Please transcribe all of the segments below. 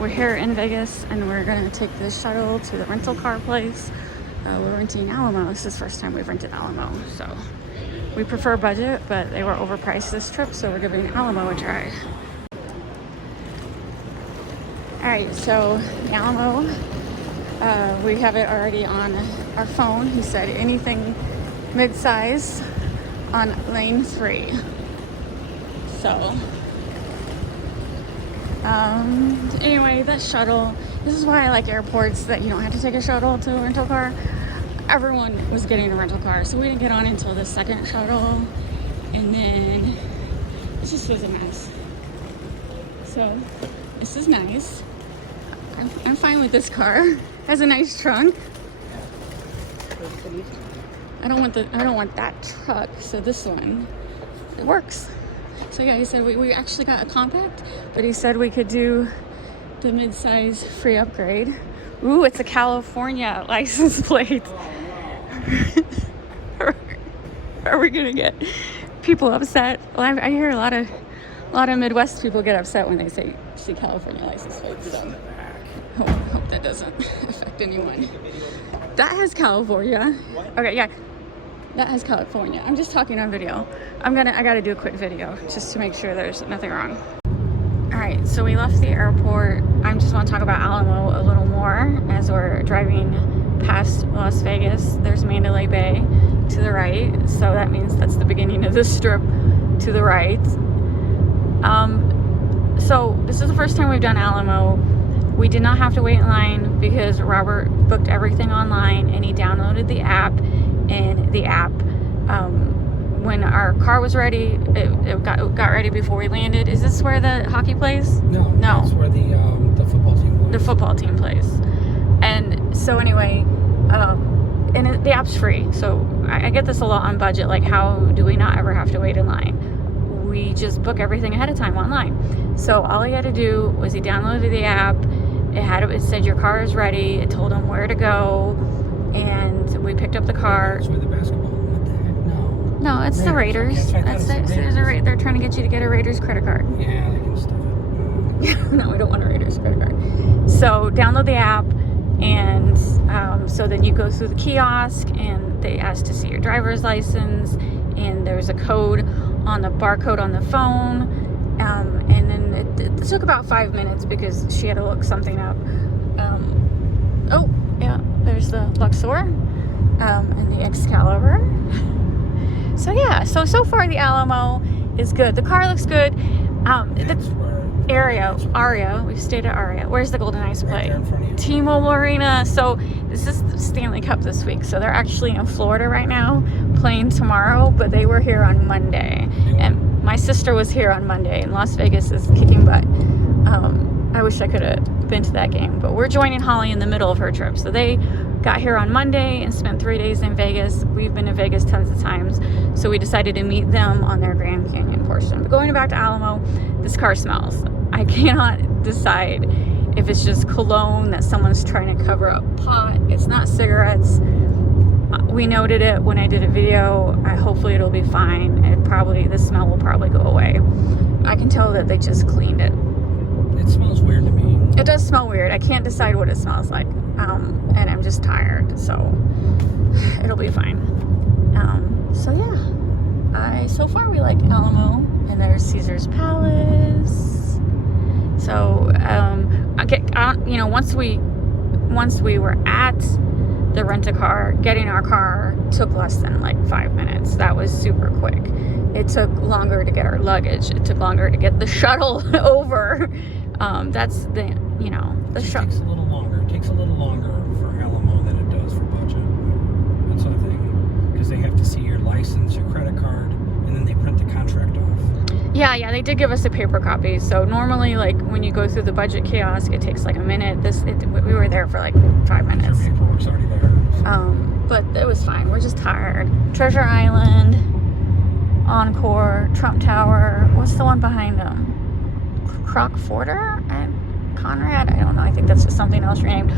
we're here in Vegas and we're gonna take the shuttle to the rental car place. We're renting Alamo. This is the first time we've rented Alamo, so we prefer budget, but they were overpriced this trip, so we're giving Alamo a try. All right, so Alamo, we have it already on our phone. He said anything mid-size on lane 3. So, anyway, that shuttle, this is why I like airports, that you don't have to take a shuttle to a rental car. Everyone was getting a rental car, so we didn't get on until the second shuttle, and then it just was a mess. So, this is nice. I'm fine with this car. It has a nice trunk. I don't want that truck, so this one, it works. So yeah, he said we actually got a compact, but he said we could do the mid-size free upgrade. Ooh, it's a California license plate. Are we gonna get people upset? Well, I hear a lot of Midwest people get upset when they see California license plates. So hope that doesn't affect anyone. That has California. Okay, yeah. That has California. I'm just talking on video. I gotta do a quick video just to make sure there's nothing wrong. All right, so we left the airport. I just want to talk about Alamo a little more as we're driving past Las Vegas. There's Mandalay Bay to the right, so that means that's the beginning of the strip to the right. So this is the first time we've done Alamo. We did not have to wait in line because Robert booked everything online and he downloaded the app. And the app, when our car was ready, it got ready before we landed. Is this where the hockey plays? No. That's where the football team plays. The football team plays. And so anyway, the app's free. So I get this a lot on budget. Like, how do we not ever have to wait in line? We just book everything ahead of time online. So all he had to do was he downloaded the app. It said your car is ready. It told him where to go. And we picked up the car. That's where the basketball. What the heck? No. No, it's the Raiders. They're trying to get you to get a Raiders credit card. Yeah, they can stuff it. No, we don't want a Raiders credit card. So download the app, and so then you go through the kiosk, and they ask to see your driver's license, and there's a code on the barcode on the phone, and then it took about 5 minutes because she had to look something up. Oh, yeah. There's the Luxor and the Excalibur. So yeah, so far the Alamo is good. The car looks good. Aria. We've stayed at Aria. Where's the Golden Knights play? Right T-Mobile Arena. So this is the Stanley Cup this week. So they're actually in Florida right now, playing tomorrow. But they were here on Monday, and my sister was here on Monday. And Las Vegas is kicking butt. I wish I could have been to that game, but we're joining Holly in the middle of her trip. So they got here on Monday and spent 3 days in Vegas. We've been to Vegas tons of times, so we decided to meet them on their Grand Canyon portion. But going back to Alamo, this car smells. I cannot decide if it's just cologne that someone's trying to cover up pot. It's not cigarettes. We noted it when I did a video. Hopefully it'll be fine. The smell will probably go away. I can tell that they just cleaned it. It smells weird to me. It does smell weird. I can't decide what it smells like. And I'm just tired, so it'll be fine. So yeah. So far we like Alamo, and there's Caesar's Palace. So once we were at the rent-a-car, getting our car took less than like 5 minutes. That was super quick. It took longer to get our luggage. It took longer to get the shuttle over. That's the shuttle. Takes a little longer. It takes a little longer for Alamo than it does for budget. That's the thing, because they have to see your license, your credit card, and then they print the contract off. Yeah, they did give us a paper copy. So normally, like when you go through the budget kiosk, it takes like a minute. We were there for like 5 minutes. Your paperwork's already there. But it was fine. We're just tired. Treasure Island, Encore, Trump Tower. What's the one behind them? Crockforder? Conrad? I don't know. I think that's just something else renamed.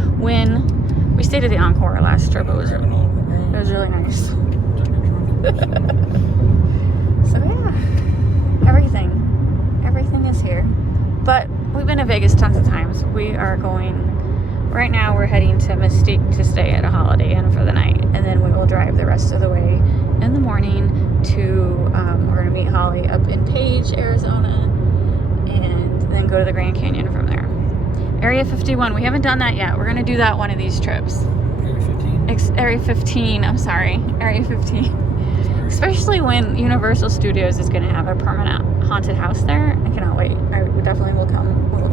We stayed at the Encore last trip. It was really nice. So yeah, everything is here. But we've been to Vegas tons of times. We are going, right now we're heading to Mystique to stay at a Holiday Inn for the night. And then we will drive the rest of the way in the morning to, we're going to meet Holly up in Page, Arizona. And then go to the Grand Canyon from there. Area 51, we haven't done that yet. We're going to do that one of these trips. Area 15? Area 15, I'm sorry. Area 15. Especially when Universal Studios is going to have a permanent haunted house there. I cannot wait. We definitely will come. We'll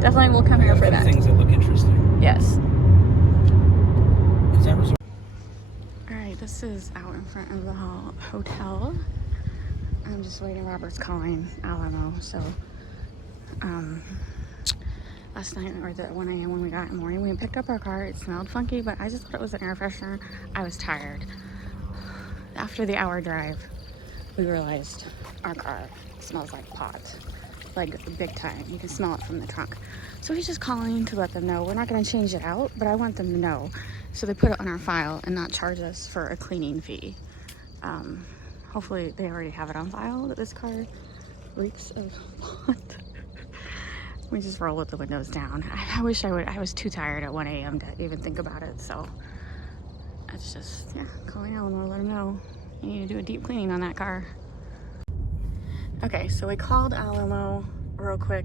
definitely will come here for that. Things that look interesting. Yes. Is that resort? Alright, this is out in front of the hotel. I'm just waiting. Robert's calling Alamo, so last night or at 1 a.m. when we got in the morning, we picked up our car. It smelled funky, but I just thought it was an air freshener. I was tired. After the hour drive, we realized our car smells like pot, like big time. You can smell it from the trunk. So he's just calling to let them know. We're not going to change it out, but I want them to know so they put it on our file and not charge us for a cleaning fee. Hopefully they already have it on file that this car reeks of pot. We just roll with the windows down. I wish I would. I was too tired at 1 a.m. to even think about it. So it's just, yeah, calling Alamo, let them know you need to do a deep cleaning on that car. Okay, so we called Alamo real quick.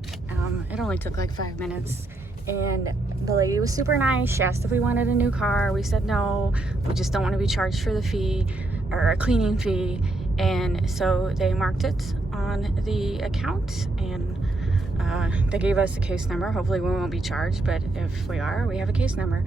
It only took like 5 minutes. And the lady was super nice. She asked if we wanted a new car. We said no. We just don't want to be charged for the fee or a cleaning fee. And so they marked it on the account and they gave us a case number. Hopefully we won't be charged, but if we are, we have a case number.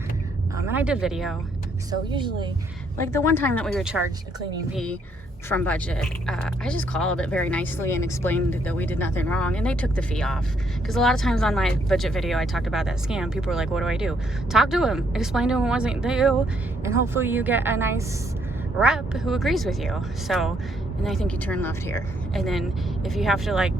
And I did video. So usually, like the one time that we were charged a cleaning fee from budget, I just called it very nicely and explained that we did nothing wrong, and they took the fee off. Because a lot of times on my budget video I talked about that scam, people were like, what do I do? Talk to him, explain to him it wasn't you, and hopefully you get a nice rep who agrees with you. So, and I think you turn left here, and then if you have to like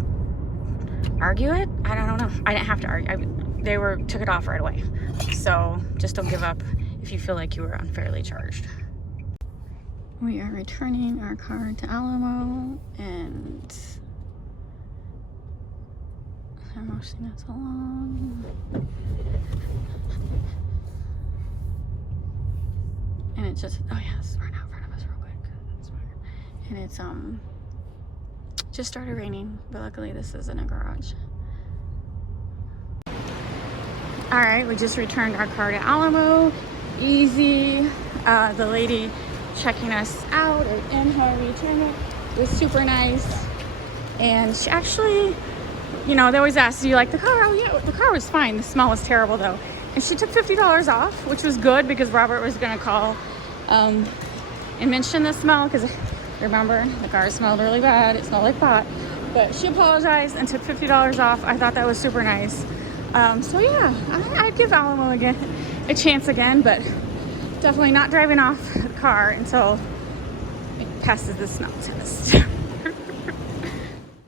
argue it, I don't know. I didn't have to argue. They took it off right away. So just don't give up if you feel like you were unfairly charged. We are returning our car to Alamo, and they're motioning us along. And it just, oh yeah, it's right out in front of us real quick. That's weird. And it's just started raining, but luckily this is in a garage. All right, we just returned our car to Alamo. Easy. The lady checking us out or in how we returned it was super nice. And she actually, you know, they always ask, do you like the car? Oh yeah, the car was fine. The smell was terrible though. And she took $50 off, which was good because Robert was gonna call and mention the smell because remember, the car smelled really bad. It smelled like pot. But she apologized and took $50 off. I thought that was super nice. So yeah, I'd give Alamo again a chance again, but definitely not driving off the car until it passes the smell test.